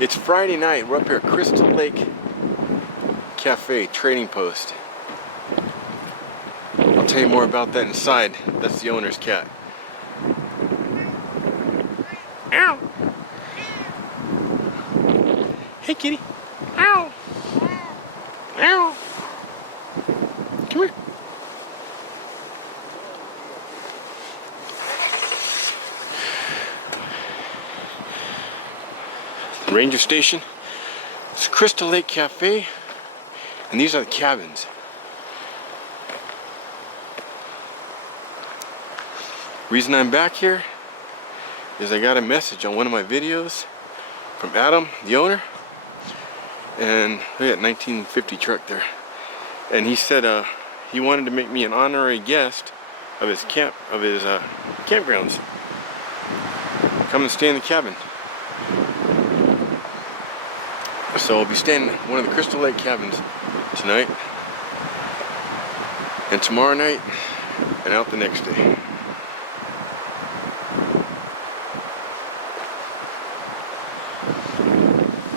It's Friday night. We're up here at Crystal Lake Cafe, Trading Post. I'll tell you more about that inside. That's the owner's cat. Ow! Hey, kitty. Ow! Ow! Come here. Ranger station. It's Crystal Lake Cafe, and these are the cabins. Reason I'm back here is I got a message on one of my videos from Adam, the owner, and look at that 1950 truck there. And he said he wanted to make me an honorary guest of his campgrounds. Come and stay in the cabin. So I'll be staying in one of the Crystal Lake cabins tonight and tomorrow night and out the next day.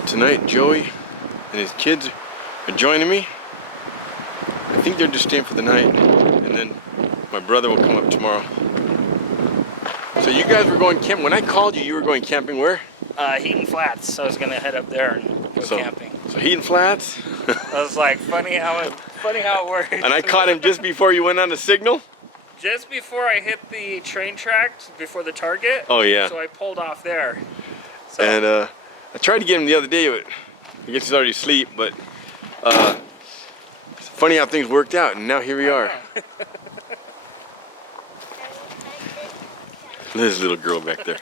Tonight Joey and his kids are joining me. I think they're just staying for the night, and then my brother will come up tomorrow. So you guys were going camping. When I called you, you were going camping where? Heaton Flats, so I was gonna head up there and go camping. So Heaton Flats? I was like, funny how it works. And I caught him just before you went on the signal? Just before I hit the train tracks, before the Target. Oh yeah. So I pulled off there. So. And I tried to get him the other day, but I guess he's already asleep, but it's funny how things worked out, and now here we are. There's a little girl back there.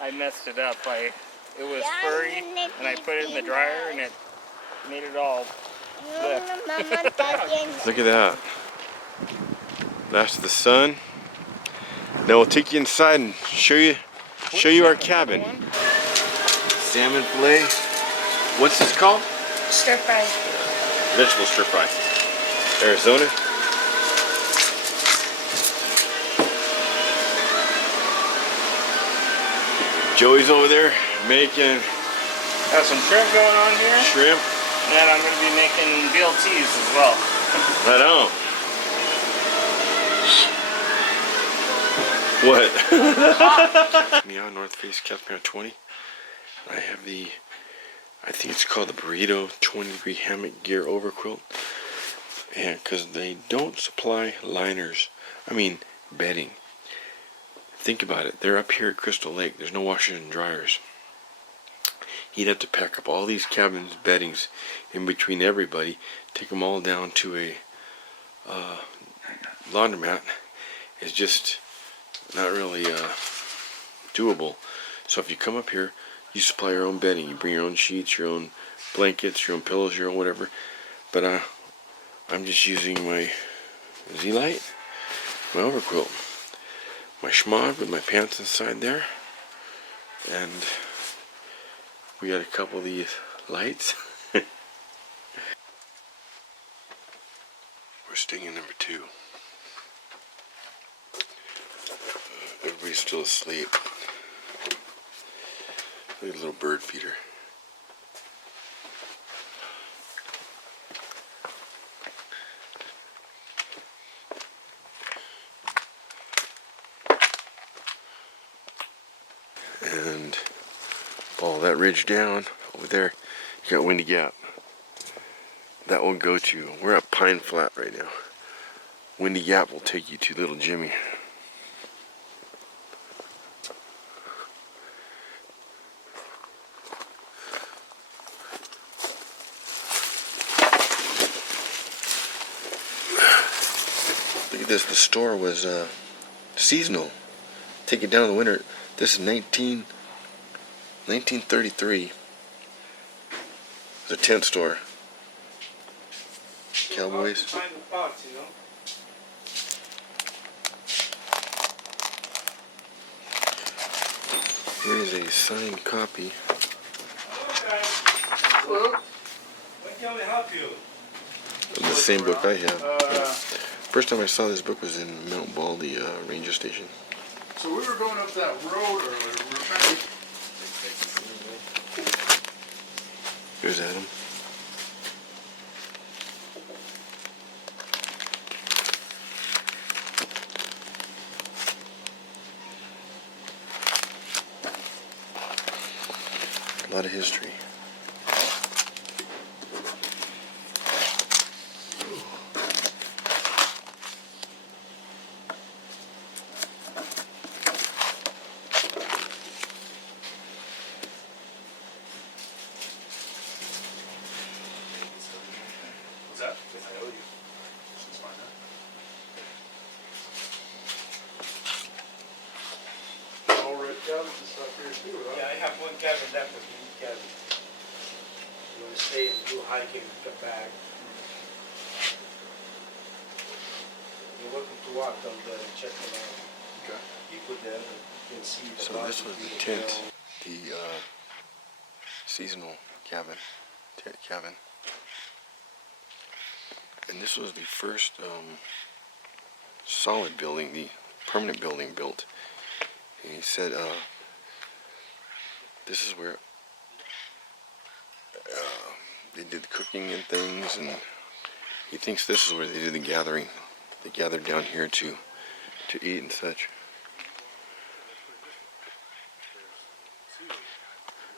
I messed it up. It was furry, and I put it in the dryer, and it made it all flip. Look at that. That's the sun. Now we'll take you inside and show you our cabin. Salmon fillet. What's this called? Stir fry. Vegetable stir fry. Arizona. Joey's over there making. Got some shrimp going on here. Shrimp. And I'm going to be making BLTs as well. Right on. What? Meow North Face Campground 20. I have I think it's called the Burrito 20-degree hammock gear overquilt. And because they don't supply liners, bedding. Think about it. They're up here at Crystal Lake. There's no washers and dryers. He'd have to pack up all these cabins, beddings in between everybody, take them all down to a laundromat. It's just not really doable. So if you come up here, you supply your own bedding. You bring your own sheets, your own blankets, your own pillows, your own whatever. But I'm just using my Z-Light, my overquilt, my schmod with my pants inside there, and we got a couple of these lights. We're staying in number 2. Everybody's still asleep. Look at a little bird feeder. And follow that ridge down over there. You got Windy Gap. That will go to. We're at Pine Flat right now. Windy Gap will take you to Little Jimmy. Look at this. The store was seasonal. Take it down in the winter. This is 1933. The tent store. Cowboys. Here is a signed copy. Hello. Of the same book I have. First time I saw this book was in Mount Baldy Ranger Station. So we were going up that road earlier. We were trying to... Here's Adam. A lot of history. What's that? If I owe you. It's fine, huh? All red cabins and stuff here too, right? Yeah, I have one cabin left of me. Cabin. You want to stay and do hiking and come back. You're welcome to walk down there and check it out. Okay. People there that can see the So this was the barbecue, tent, the seasonal cabin, tent cabin. And this was the first solid building, the permanent building built. And he said this is where they did the cooking and things, and he thinks this is where they did the gathering. They gathered down here to eat and such.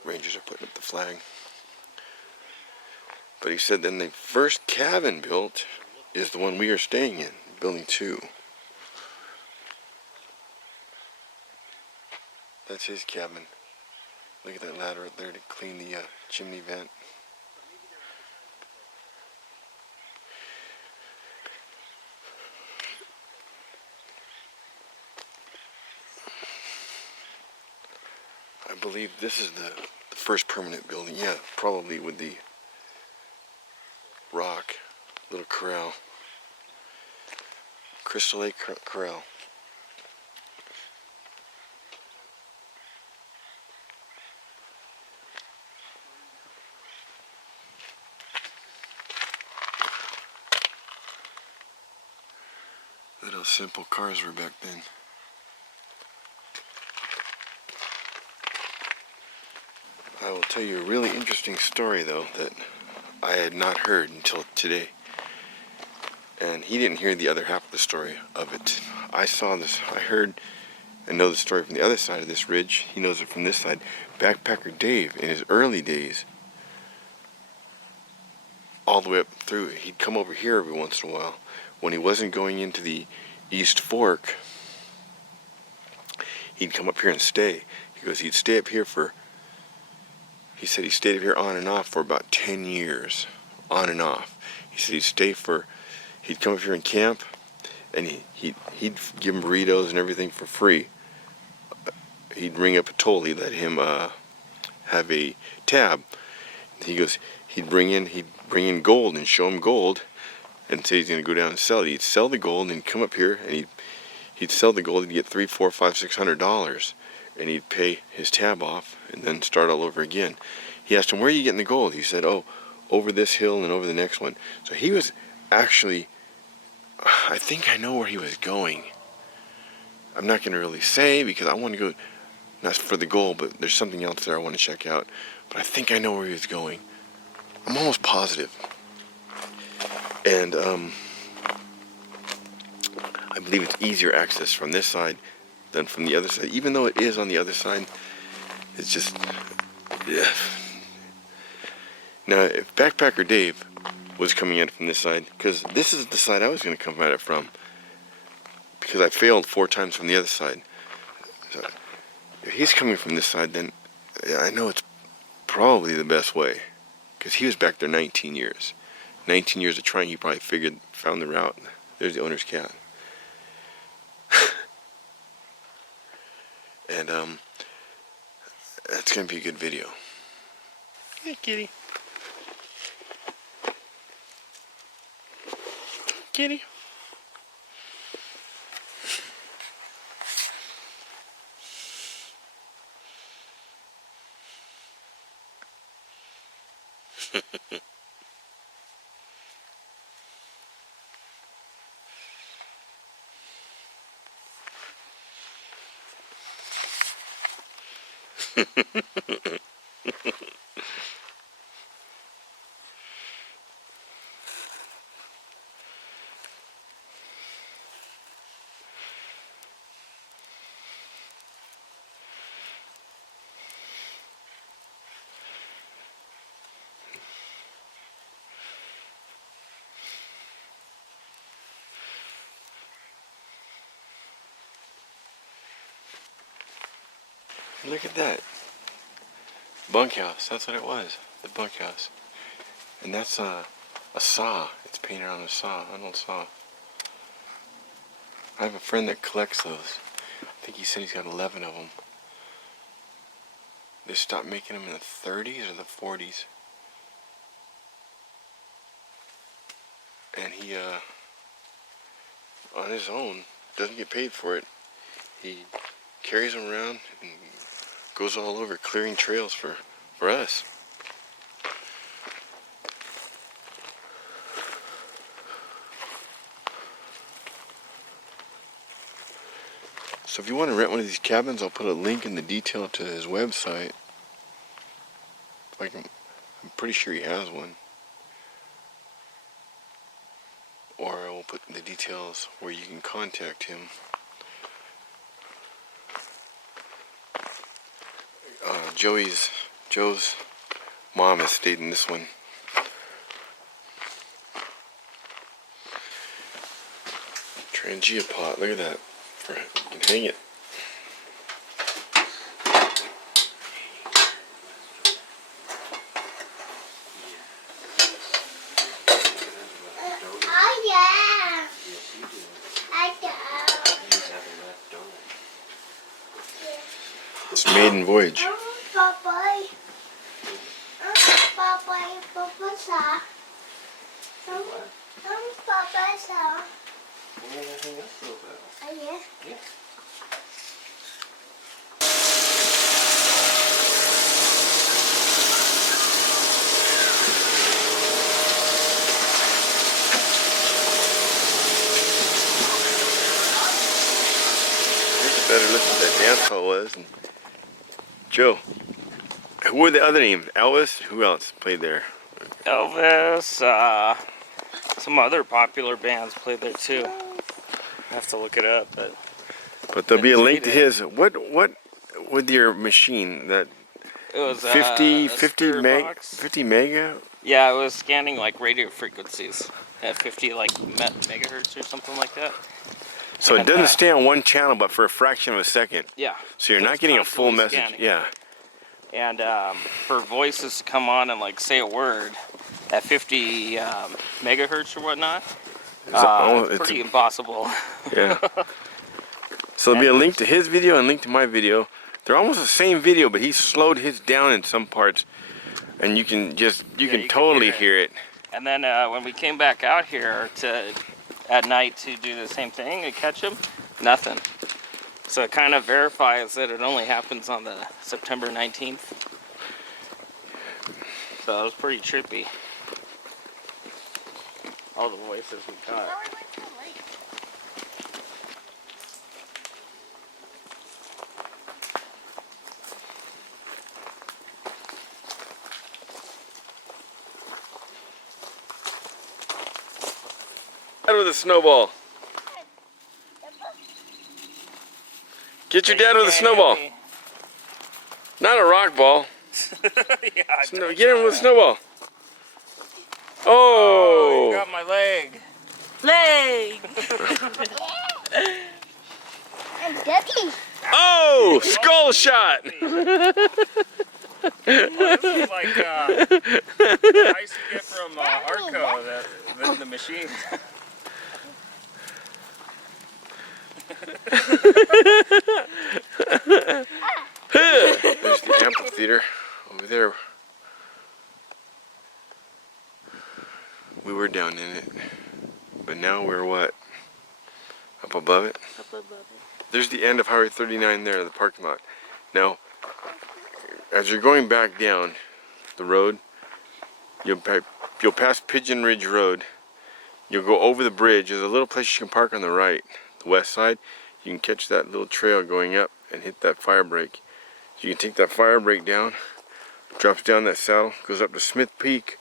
Rangers are putting up the flag. But he said then the first cabin built is the one we are staying in, building 2. That's his cabin. Look at that ladder up there to clean the chimney vent. I believe this is the first permanent building. Yeah, probably with the rock, little corral. Crystal Lake Corral. Look how simple cars were back then. I will tell you a really interesting story though that I had not heard until today. And he didn't hear the other half of the story of it. I saw this, I heard and know the story from the other side of this ridge. He knows it from this side. Backpacker Dave, in his early days, all the way up through, he'd come over here every once in a while. When he wasn't going into the East Fork, he'd come up here and stay. He goes, he'd stay up here for, he said he stayed up here on and off for about 10 years. On and off. He said he'd come up here and camp, and he'd give him burritos and everything for free. He'd ring up a toll. He'd let him have a tab. He goes, he'd bring in gold and show him gold, and say he's gonna go down and sell it. He'd sell the gold and come up here, and he'd sell the gold. He'd get $300, $400, $500, $600, and he'd pay his tab off and then start all over again. He asked him, "Where are you getting the gold?" He said, "Oh, over this hill and over the next one." So he was actually, I think I know where he was going. I'm not going to really say because I want to go, not for the gold, but there's something else there I want to check out. But I think I know where he was going. I'm almost positive. And I believe it's easier access from this side than from the other side. Even though it is on the other side, it's just, yeah. Now, if Backpacker Dave was coming in from this side, because this is the side I was going to come at it from, because I failed 4 times from the other side. So if he's coming from this side, then I know it's probably the best way, because he was back there 19 years. 19 years of trying, he probably found the route. There's the owner's cat. And that's going to be a good video. Hey, kitty. Kitty. Look at that. Bunkhouse, that's what it was. The bunkhouse. And that's a saw. It's painted on a saw, an old saw. I have a friend that collects those. I think he said he's got 11 of them. They stopped making them in the 30s or the 40s. And he, on his own, doesn't get paid for it. He carries them around and goes all over clearing trails for us. So if you want to rent one of these cabins, I'll put a link in the detail to his website. I'm pretty sure he has one. Or I will put the details where you can contact him. Joe's mom has stayed in this one. Trangia pot, look at that. You can hang it. Oh yeah. I do. It's maiden voyage. Bye-bye. Bye-bye. Bye-bye, sir. Bye-bye, sir. Oh, yeah? Yeah. Here's a better look at that dance hall was. And Joe, who were the other names? Elvis? Who else played there? Elvis, some other popular bands played there too. I have to look it up, But there'll be a link to his. What with your machine that it was 50 spirit meg box. 50 mega? Yeah, it was scanning like radio frequencies at 50 like megahertz or something like that. So it And, doesn't stay on one channel, but for a fraction of a second. Yeah. So you're not It's getting a full constantly message. scanning. Yeah. And for voices to come on and like say a word at 50 megahertz or whatnot, it's pretty impossible. Yeah. So there'll be a link to his video and a link to my video. They're almost the same video, but he slowed his down in some parts, and you can totally hear it. And then when we came back out here at night to do the same thing and catch them, nothing. So it kind of verifies that it only happens on the September 19th. So it was pretty trippy. All the voices we caught. Dad with a snowball. Get your dad with a snowball. Not a rock ball. Yeah, Get him with a snowball. Oh, you Oh! got my leg. Leg. And Ducky. Oh! Skull shot! This is like I used to get from Arco, the machine. There's the amphitheater over there. We were down in it, but now we're what? Up above it? Up above it. There's the end of Highway 39 there, the parking lot. Now, as you're going back down the road, you'll pass Pinion Ridge Road. You'll go over the bridge. There's a little place you can park on the right, the west side. You can catch that little trail going up and hit that fire break. You can take that fire break down, drops down that saddle, goes up to Smith Peak,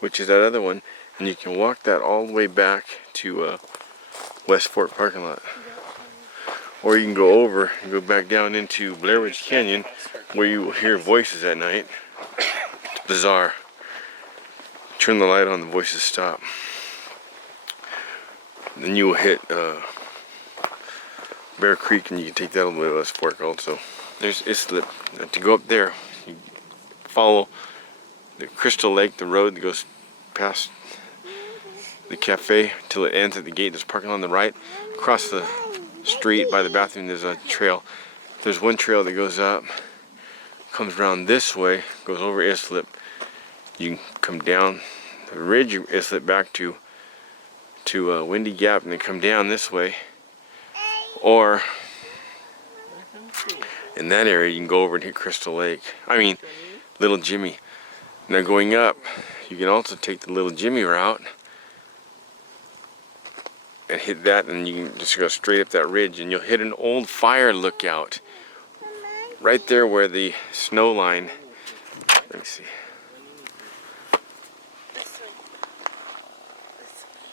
which is that other one, and you can walk that all the way back to West Fork parking lot. Or you can go over and go back down into Blair Witch Canyon, where you will hear voices at night. It's bizarre. Turn the light on, the voices stop. Then you will hit Bear Creek, and you can take that all the way to West Fork also. There's Islip. To go up there, you follow the Crystal Lake, the road that goes past the cafe till it ends at the gate. There's parking on the right. Across the street by the bathroom, there's a trail. There's one trail that goes up, comes around this way, goes over Islip. You can come down the ridge of Islip back to Windy Gap, and then come down this way. Or in that area, you can go over and hit Crystal Lake. I mean, Little Jimmy. Now going up, you can also take the Little Jimmy route and hit that, and you can just go straight up that ridge, and you'll hit an old fire lookout right there where the snow line. Let me see.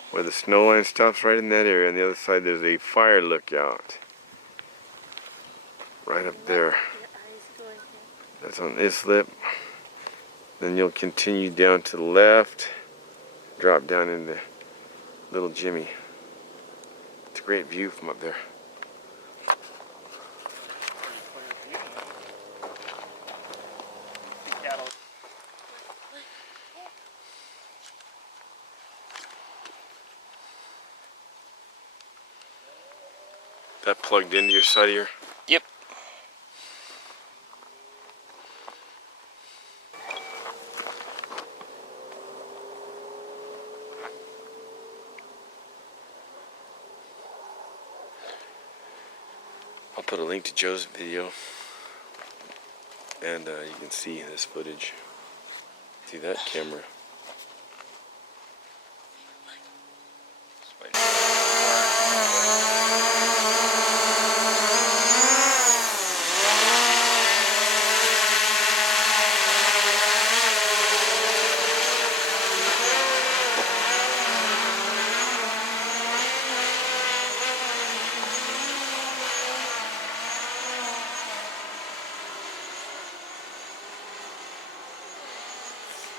Where the snow line stops, right in that area. On the other side, there's a fire lookout. Right up there. That's on Islip. Then you'll continue down to the left, drop down into Little Jimmy. It's a great view from up there. That plugged into your side of your... Yep. I'll put a link to Joe's video, and you can see this footage. See that camera?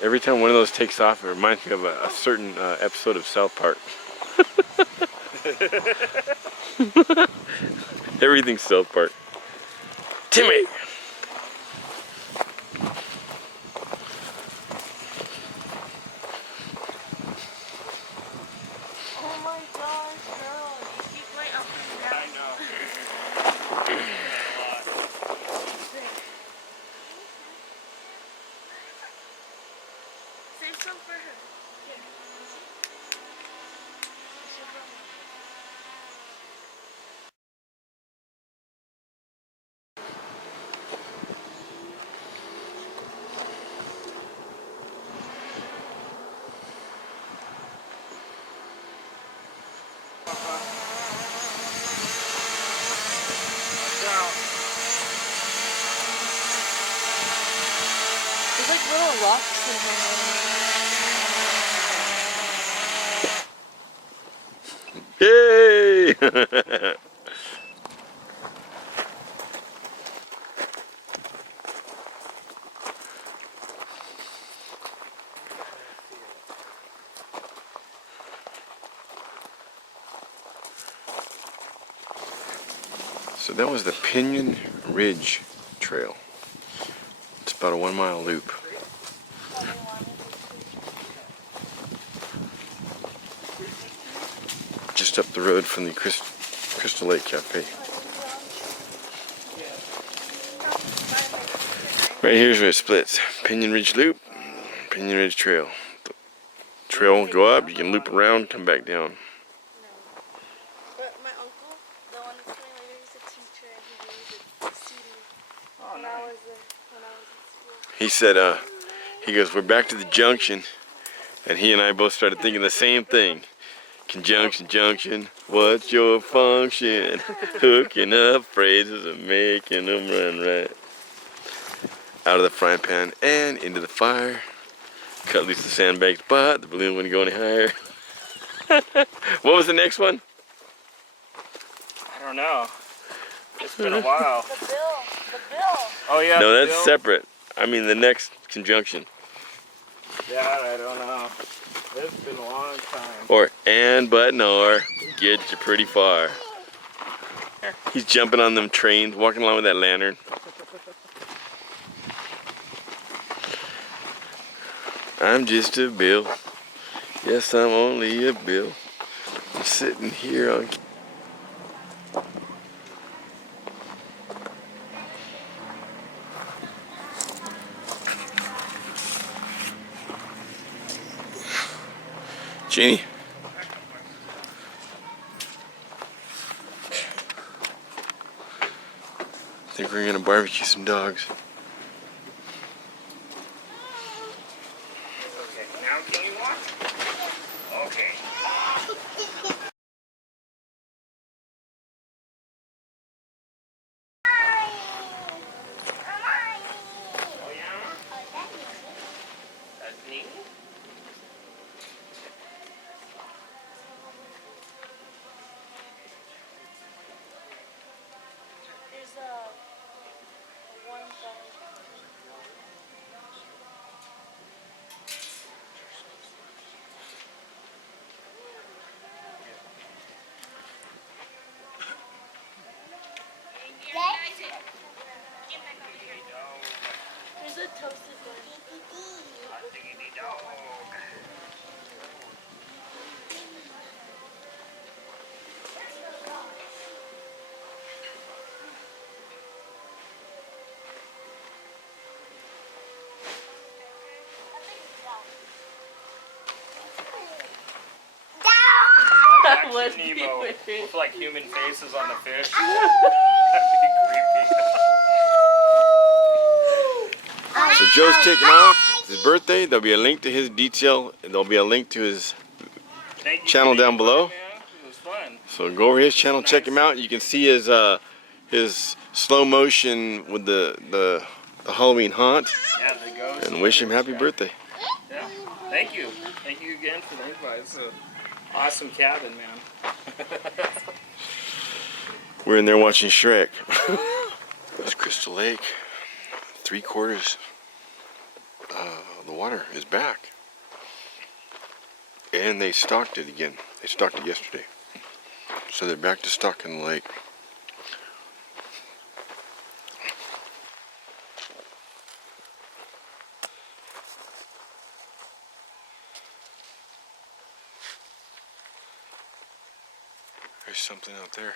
Every time one of those takes off, it reminds me of a certain episode of South Park. Everything's South Park. Timmy! Oh my gosh, girl. You keep going up and down. I know. Save some for her. Here. There's like little rocks in here. Yay! So that was the Pinion Ridge Trail. It's about a 1 mile loop. Just up the road from the Crystal Lake Cafe. Right here's where it splits. Pinion Ridge Loop, Pinion Ridge Trail. The trail will go up, you can loop around, come back down. But my uncle, the one that's coming later, he's a teacher and he gave me the CD when I was in school. He said, he goes, we're back to the junction, and he and I both started thinking the same thing. Conjunction, junction, what's your function? Hooking up phrases and making them run right. out of the frying pan and into the fire. Cut loose the sandbags, but the balloon wouldn't go any higher. What was the next one? I don't know. It's been a while. The bill. The bill. Oh yeah. No, the that's bill? separate. I mean the next conjunction. That I don't know. It's been a long time. Or and but nor get you pretty far. He's jumping on them trains, walking along with that lantern. I'm just a bill. Yes, I'm only a bill. I'm sitting here on. Jeannie. I think we're gonna barbecue some dogs. Okay, now can you walk? Okay. Oh yeah? That's neat. There's a one guy. There's a toasted one. Live action Nemo with like human faces on the fish. That'd be creepy. So Joe's taking off. It's his birthday. There'll be a link to his detail. There'll be a link to his Thank you channel for down being below. fun, man. It was fun. So go over his channel, check him out. You can see his slow motion with the Halloween haunt, Yeah, the ghost. and wish him happy birthday. Yeah. Thank you. Thank you again for the invite. It's an awesome cabin, man. We're in there watching Shrek. That's Crystal Lake. 3/4. The water is back. And they stocked it again. They stocked it yesterday. So they're back to stocking the lake. There's something out there.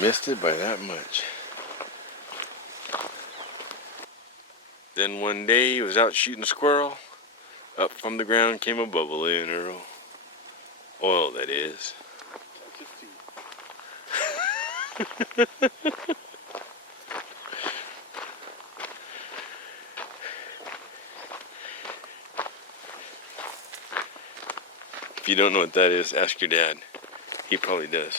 Missed it by that much. Then one day he was out shooting a squirrel. Up from the ground came a balloon, Earl. Oil, that is. If you don't know what that is, ask your dad. He probably does.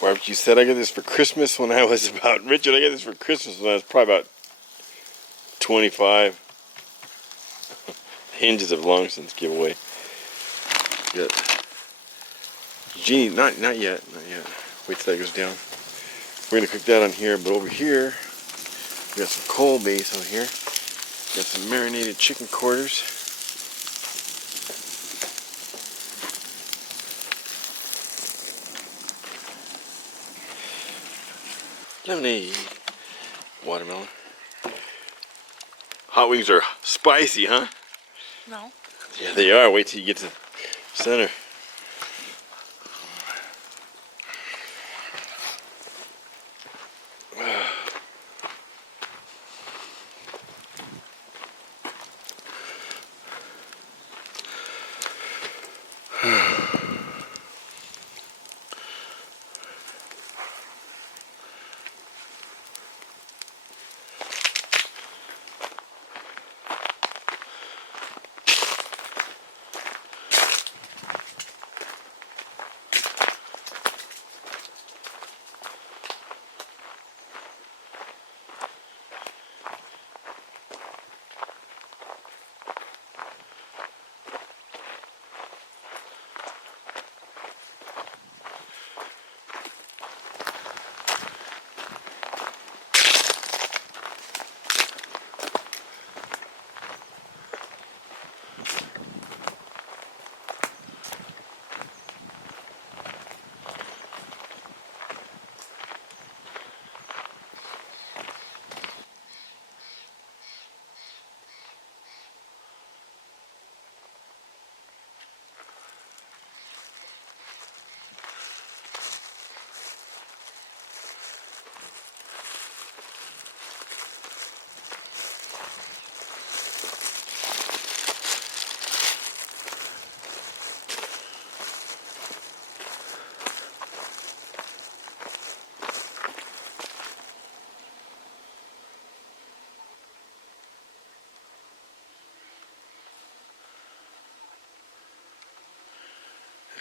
Barbecue said I got this for Christmas when I was about, Richard, I got this for Christmas when I was probably about 25. Hinges have long since given away. Good. Jeannie, not yet. Wait till that goes down. We're gonna cook that on here, but over here, we got some coal base on here. Got some marinated chicken quarters. Lemonade. Watermelon. Hot wings are spicy, huh? No. Yeah, they are. Wait till you get to the center.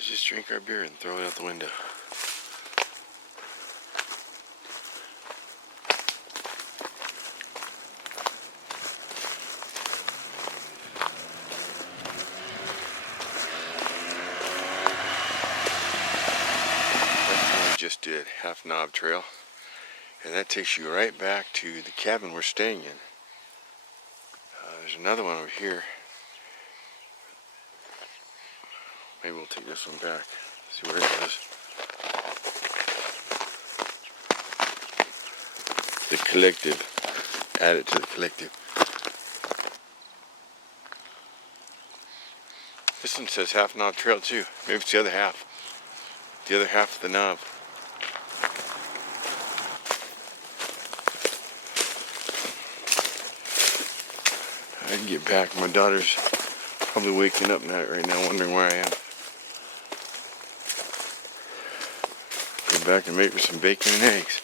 just drink our beer and throw it out the window. Just did Half Knob Trail, and that takes you right back to the cabin we're staying in. There's another one over here. Maybe we'll take this one back, see where it goes. The collective. Add it to the collective. This one says Half Knob Trail too. Maybe it's the other half. The other half of the knob. I can get back. My daughter's probably waking up right now, wondering where I am. Go back and make her some bacon and eggs.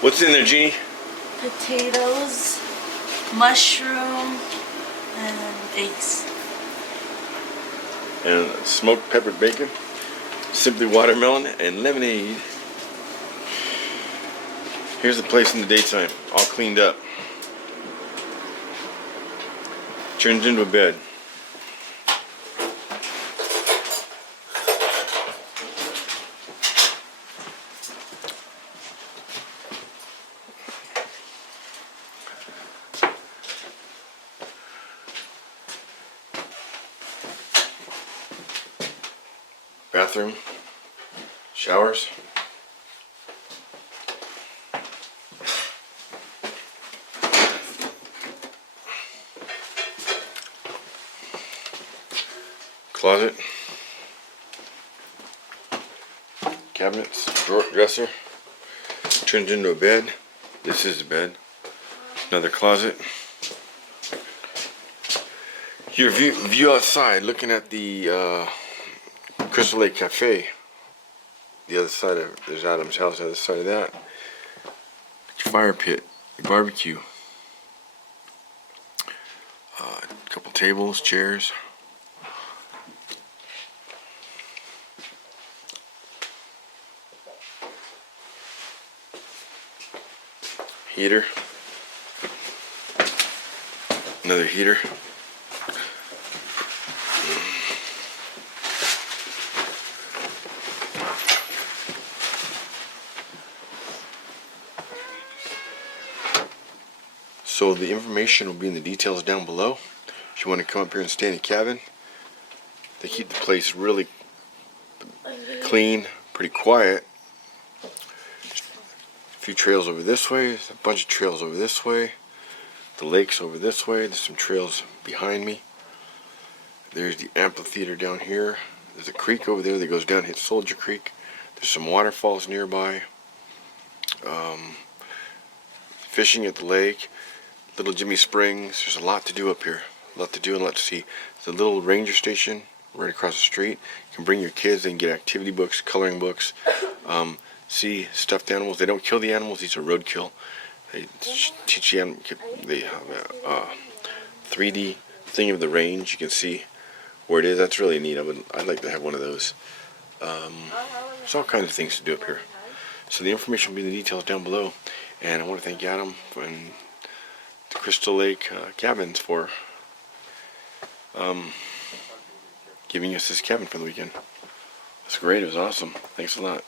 What's in there, Jeannie? Potatoes, mushroom, and eggs. And smoked peppered bacon, simply watermelon, and lemonade. Here's the place in the daytime, all cleaned up. Turns into a bed. Bathroom, showers. Closet. Cabinets, drawer, dresser. Turns into a bed. This is a bed. Another closet. Your view outside, looking at the Crystal Lake Cafe. The other side of, there's Adam's house, the other side of that. Fire pit, barbecue. A couple tables, chairs. Heater. Another heater. So the information will be in the details down below. If you want to come up here and stay in a cabin, they keep the place really clean, pretty quiet. A few trails over this way, a bunch of trails over this way. The lake's over this way. There's some trails behind me. There's the amphitheater down here. There's a creek over there that goes down, hits Soldier Creek. There's some waterfalls nearby. Fishing at the lake. Little Jimmy Springs. There's a lot to do up here. A lot to do and a lot to see. There's a little ranger station right across the street. You can bring your kids. They can get activity books, coloring books, see stuffed animals. They don't kill the animals. These are roadkill. They teach the animal. They have a 3D thing of the range. You can see where it is. That's really neat. I'd like to have one of those. There's all kinds of things to do up here. So the information will be in the details down below. And I want to thank Adam and the Crystal Lake Cabins for giving us this cabin for the weekend. It's great. It was awesome. Thanks a lot.